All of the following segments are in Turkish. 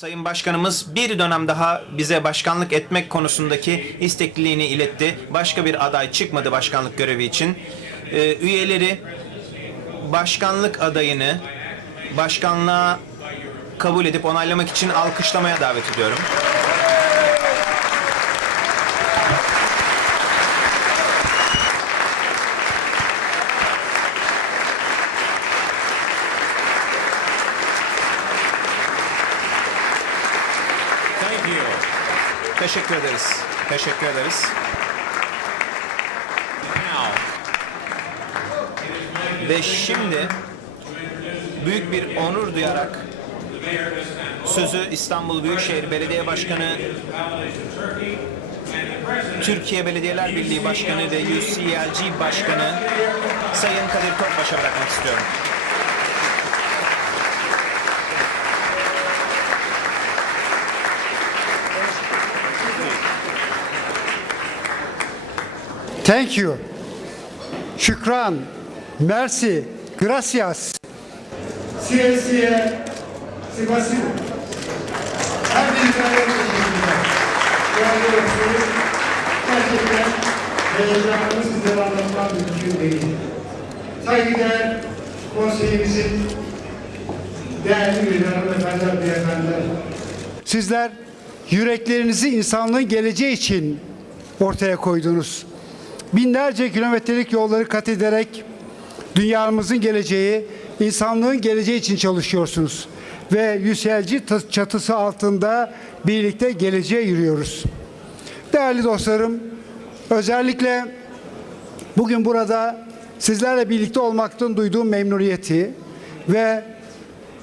Sayın Başkanımız bir dönem daha bize başkanlık etmek konusundaki istekliliğini iletti. Başka bir aday çıkmadı başkanlık görevi için. Ee, üyeleri başkanlık adayını başkanlığa kabul edip onaylamak için alkışlamaya davet ediyorum. Thank you. Teşekkür ederiz. Teşekkür ederiz. Ve şimdi büyük bir onur duyarak sözü İstanbul Büyükşehir Belediye Başkanı Türkiye Belediyeler Birliği Başkanı ve UCLG Başkanı Sayın Kadir Topbaş'a bırakmak istiyorum. Thank you. Şükran. Merci. Gracias. CSC'ye Sivas'ın her bir tane teşekkürler. Değerli dostlarım, gerçekten heyecanımı sizlere anlatmak mümkün değil. Saygıdeğer konseyimizin değerli üyeleri, hanımefendiler, beyefendiler, Sizler yüreklerinizi insanlığın geleceği için ortaya koydunuz. Binlerce kilometrelik yolları kat ederek dünyamızın geleceği, insanlığın geleceği için çalışıyorsunuz. Ve Yüselci çatısı altında birlikte geleceğe yürüyoruz. Değerli dostlarım, özellikle bugün burada sizlerle birlikte olmaktan duyduğum memnuniyeti ve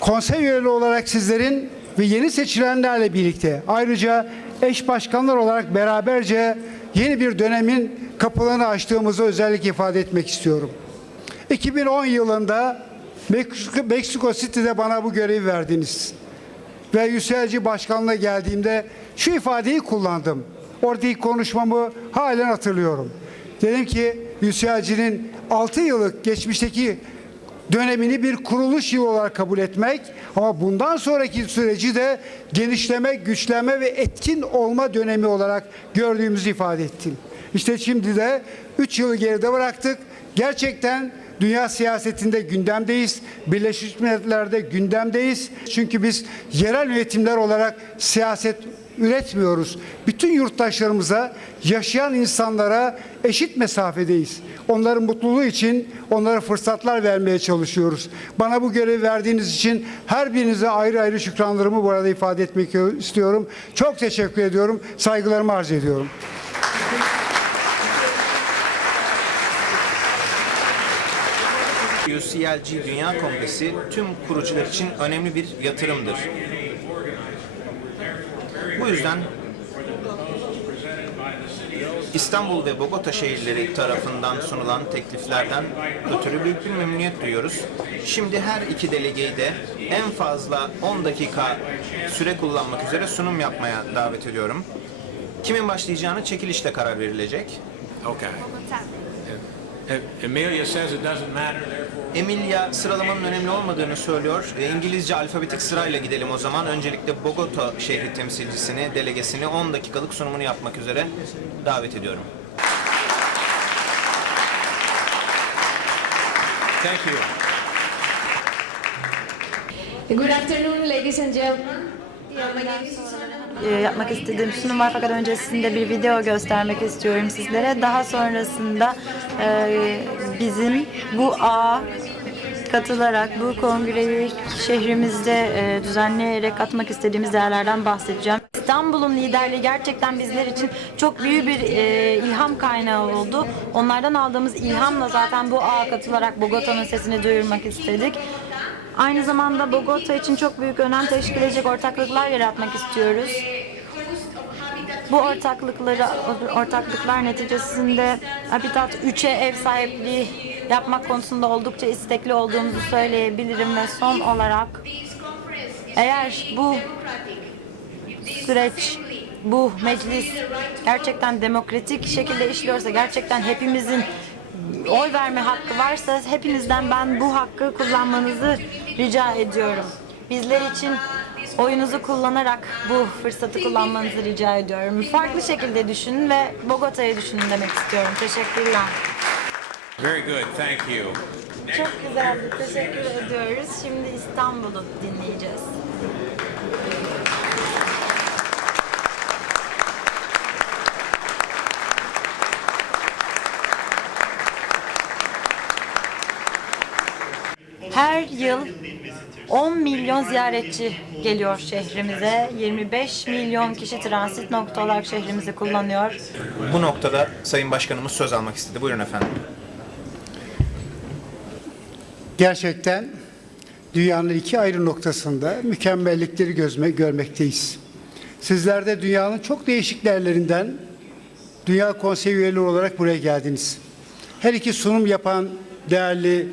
konsey üyeleri olarak sizlerin ve yeni seçilenlerle birlikte ayrıca eş başkanlar olarak beraberce yeni bir dönemin kapılarını açtığımızı özellikle ifade etmek istiyorum. 2010 yılında Meksiko, City'de bana bu görevi verdiniz. Ve Yüselci Başkanlığa geldiğimde şu ifadeyi kullandım. Oradaki konuşmamı halen hatırlıyorum. Dedim ki Yüselci'nin 6 yıllık geçmişteki dönemini bir kuruluş yılı olarak kabul etmek ama bundan sonraki süreci de genişleme, güçlenme ve etkin olma dönemi olarak gördüğümüzü ifade ettim. İşte şimdi de 3 yılı geride bıraktık. Gerçekten dünya siyasetinde gündemdeyiz. Birleşmiş Milletler'de gündemdeyiz. Çünkü biz yerel yönetimler olarak siyaset üretmiyoruz. Bütün yurttaşlarımıza, yaşayan insanlara eşit mesafedeyiz. Onların mutluluğu için onlara fırsatlar vermeye çalışıyoruz. Bana bu görevi verdiğiniz için her birinize ayrı ayrı şükranlarımı burada ifade etmek istiyorum. Çok teşekkür ediyorum. Saygılarımı arz ediyorum. UCLG Dünya Kongresi tüm kurucular için önemli bir yatırımdır. Bu yüzden İstanbul ve Bogota şehirleri tarafından sunulan tekliflerden ötürü büyük bir memnuniyet duyuyoruz. Şimdi her iki delegeyi de en fazla 10 dakika süre kullanmak üzere sunum yapmaya davet ediyorum. Kimin başlayacağını çekilişte karar verilecek. okay. Amelia says it doesn't matter. Emilia sıralamanın önemli olmadığını söylüyor. E, İngilizce alfabetik sırayla gidelim o zaman. Öncelikle Bogota şehri temsilcisini, delegesini 10 dakikalık sunumunu yapmak üzere davet ediyorum. Thank you. Good afternoon, ladies and gentlemen. Yeah, my name is Susana. e, yapmak istediğim sunum var fakat öncesinde bir video göstermek istiyorum sizlere. Daha sonrasında e, bizim bu ağa katılarak bu kongreyi şehrimizde e, düzenleyerek atmak istediğimiz değerlerden bahsedeceğim. İstanbul'un liderliği gerçekten bizler için çok büyük bir e, ilham kaynağı oldu. Onlardan aldığımız ilhamla zaten bu ağa katılarak Bogota'nın sesini duyurmak istedik. Aynı zamanda Bogota için çok büyük önem teşkil edecek ortaklıklar yaratmak istiyoruz. Bu ortaklıkları ortaklıklar neticesinde Habitat 3'e ev sahipliği yapmak konusunda oldukça istekli olduğumuzu söyleyebilirim ve son olarak eğer bu süreç bu meclis gerçekten demokratik şekilde işliyorsa gerçekten hepimizin oy verme hakkı varsa hepinizden ben bu hakkı kullanmanızı rica ediyorum. Bizler için oyunuzu kullanarak bu fırsatı kullanmanızı rica ediyorum. Farklı şekilde düşünün ve Bogota'yı düşünün demek istiyorum. Teşekkürler. Very good, thank you. Çok güzeldi. Teşekkür ediyoruz. Şimdi İstanbul'u dinleyeceğiz. Her yıl 10 milyon ziyaretçi geliyor şehrimize. 25 milyon kişi transit nokta olarak şehrimizi kullanıyor. Bu noktada Sayın Başkanımız söz almak istedi. Buyurun efendim. Gerçekten dünyanın iki ayrı noktasında mükemmellikleri gözme, görmekteyiz. Sizler de dünyanın çok değişik yerlerinden Dünya Konseyi üyeleri olarak buraya geldiniz. Her iki sunum yapan değerli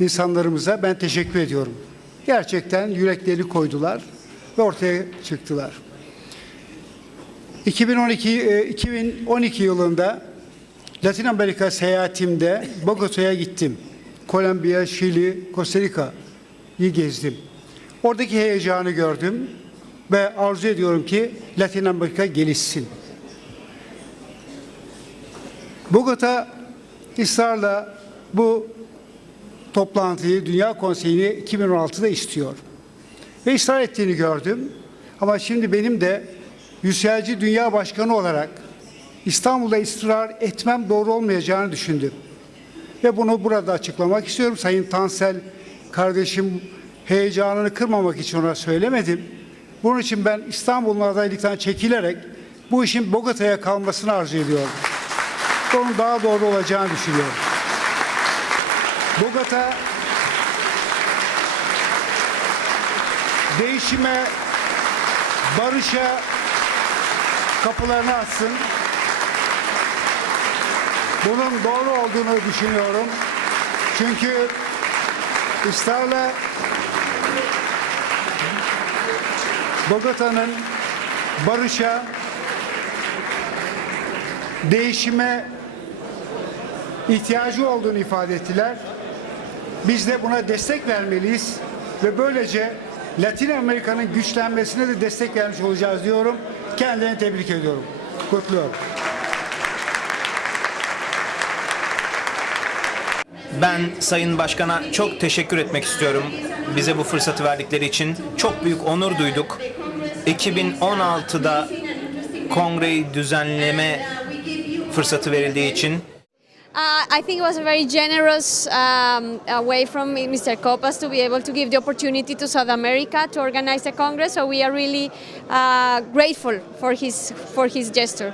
insanlarımıza ben teşekkür ediyorum. Gerçekten yürekleri koydular ve ortaya çıktılar. 2012 e, 2012 yılında Latin Amerika seyahatimde Bogota'ya gittim. Kolombiya, Şili, Costa Rica'yı gezdim. Oradaki heyecanı gördüm ve arzu ediyorum ki Latin Amerika gelişsin. Bogota ısrarla bu toplantıyı, Dünya Konseyi'ni 2016'da istiyor. Ve ısrar ettiğini gördüm. Ama şimdi benim de Yükselci Dünya Başkanı olarak İstanbul'da ısrar etmem doğru olmayacağını düşündüm. Ve bunu burada açıklamak istiyorum. Sayın Tansel kardeşim heyecanını kırmamak için ona söylemedim. Bunun için ben İstanbul'un adaylıktan çekilerek bu işin Bogota'ya kalmasını arzu ediyorum. Onun daha doğru olacağını düşünüyorum. Bogota değişime, barışa kapılarını açsın. Bunun doğru olduğunu düşünüyorum. Çünkü ısrarla Bogota'nın barışa, değişime ihtiyacı olduğunu ifade ettiler. Biz de buna destek vermeliyiz ve böylece Latin Amerika'nın güçlenmesine de destek vermiş olacağız diyorum. Kendilerini tebrik ediyorum. Kutluyorum. Ben Sayın Başkan'a çok teşekkür etmek istiyorum. Bize bu fırsatı verdikleri için çok büyük onur duyduk. 2016'da kongreyi düzenleme fırsatı verildiği için Uh, I think it was a very generous um, uh, way from Mr. Copas to be able to give the opportunity to South America to organize the Congress. So we are really uh, grateful for his for his gesture.